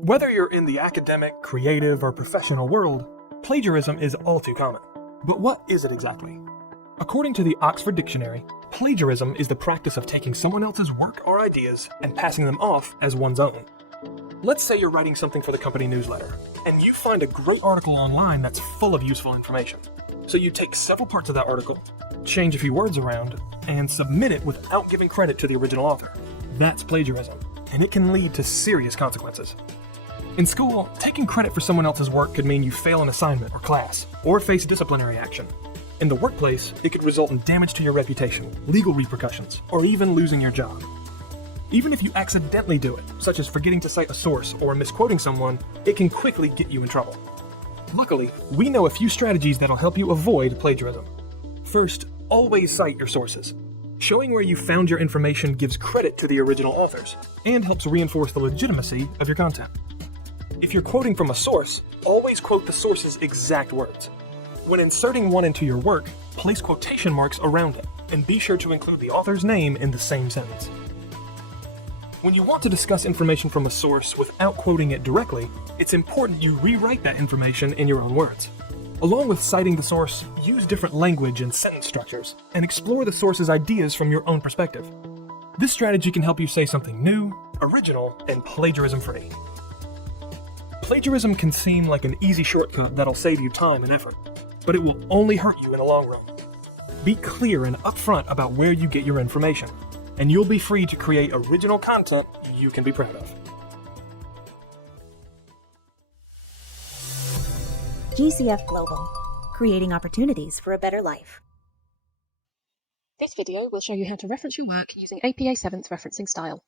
Whether you're in the academic, creative, or professional world, plagiarism is all too common. But what is it exactly? According to the Oxford Dictionary, plagiarism is the practice of taking someone else's work or ideas and passing them off as one's own. Let's say you're writing something for the company newsletter, and you find a great article online that's full of useful information. So you take several parts of that article, change a few words around, and submit it without giving credit to the original author. That's plagiarism, and it can lead to serious consequences. In school, taking credit for someone else's work could mean you fail an assignment or class, or face disciplinary action. In the workplace, it could result in damage to your reputation, legal repercussions, or even losing your job. Even if you accidentally do it, such as forgetting to cite a source or misquoting someone, it can quickly get you in trouble. Luckily, we know a few strategies that'll help you avoid plagiarism. First, always cite your sources. Showing where you found your information gives credit to the original authors, and helps reinforce the legitimacy of your content. If you're quoting from a source, always quote the source's exact words. When inserting one into your work, place quotation marks around it, and be sure to include the author's name in the same sentence. When you want to discuss information from a source without quoting it directly, it's important you rewrite that information in your own words. Along with citing the source, use different language and sentence structures, and explore the source's ideas from your own perspective. This strategy can help you say something new, original, and plagiarism-free. Plagiarism can seem like an easy shortcut that'll save you time and effort, but it will only hurt you in the long run. Be clear and upfront about where you get your information, and you'll be free to create original content you can be proud of. GCF Global, creating opportunities for a better life. This video will show you how to reference your work using APA 7's referencing style.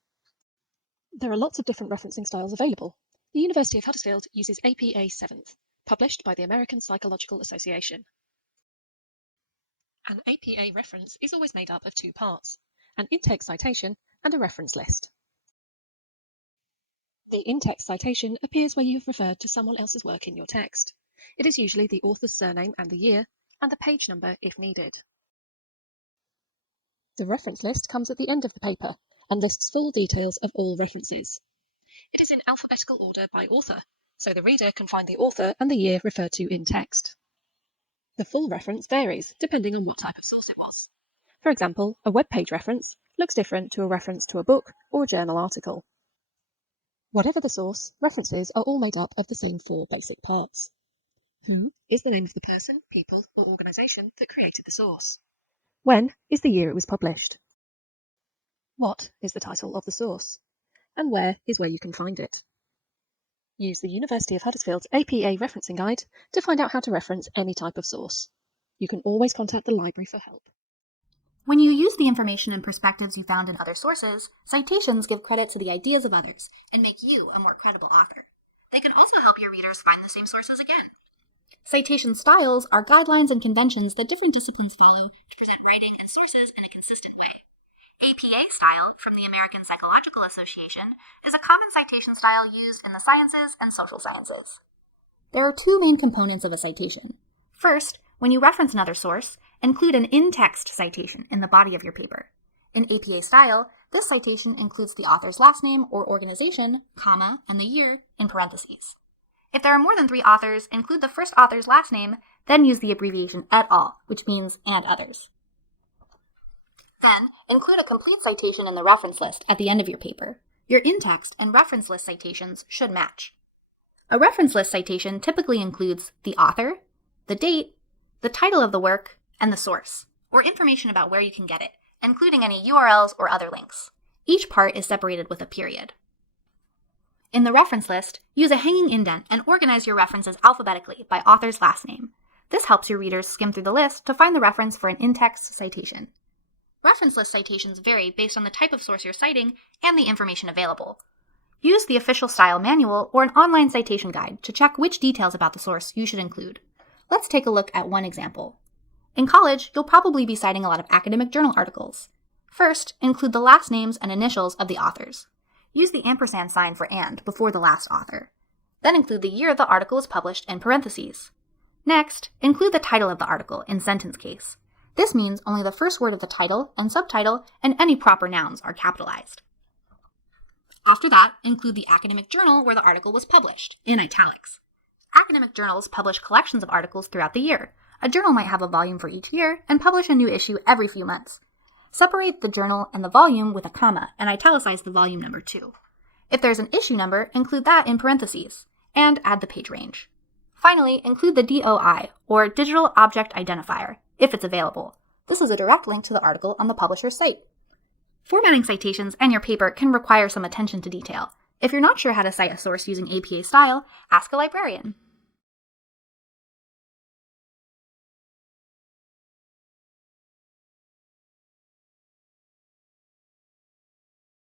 There are lots of different referencing styles available. The University of Huddersfield uses APA 7, published by the American Psychological Association. An APA reference is always made up of two parts, an in-text citation and a reference list. The in-text citation appears where you have referred to someone else's work in your text. It is usually the author's surname and the year, and the page number if needed. The reference list comes at the end of the paper and lists full details of all references. It is in alphabetical order by author, so the reader can find the author and the year referred to in text. The full reference varies depending on what type of source it was. For example, a web page reference looks different to a reference to a book or a journal article. Whatever the source, references are all made up of the same four basic parts. Who is the name of the person, people, or organisation that created the source. When is the year it was published. What is the title of the source. And where is where you can find it. Use the University of Huddersfield's APA referencing guide to find out how to reference any type of source. You can always contact the library for help. When you use the information and perspectives you found in other sources, citations give credit to the ideas of others and make you a more credible author. They can also help your readers find the same sources again. Citation styles are guidelines and conventions that different disciplines follow to present writing and sources in a consistent way. APA style, from the American Psychological Association, is a common citation style used in the sciences and social sciences. There are two main components of a citation. First, when you reference another source, include an in-text citation in the body of your paper. In APA style, this citation includes the author's last name or organization, comma, and the year in parentheses. If there are more than 3 authors, include the first author's last name, then use the abbreviation et al., which means and others. Then, include a complete citation in the reference list at the end of your paper. Your in-text and reference list citations should match. A reference list citation typically includes the author, the date, the title of the work, and the source, or information about where you can get it, including any URLs or other links. Each part is separated with a period. In the reference list, use a hanging indent and organize your references alphabetically by author's last name. This helps your readers skim through the list to find the reference for an in-text citation. Reference list citations vary based on the type of source you're citing and the information available. Use the official style manual or an online citation guide to check which details about the source you should include. Let's take a look at one example. In college, you'll probably be citing a lot of academic journal articles. First, include the last names and initials of the authors. Use the ampersand sign for and before the last author. Then include the year the article was published in parentheses. Next, include the title of the article in sentence case. This means only the first word of the title and subtitle and any proper nouns are capitalized. After that, include the academic journal where the article was published, in italics. Academic journals publish collections of articles throughout the year. A journal might have a volume for each year and publish a new issue every few months. Separate the journal and the volume with a comma and italicize the volume number too. If there's an issue number, include that in parentheses, and add the page range. Finally, include the DOI, or Digital Object Identifier, if it's available. This is a direct link to the article on the publisher's site. Formatting citations and your paper can require some attention to detail. If you're not sure how to cite a source using APA style, ask a librarian.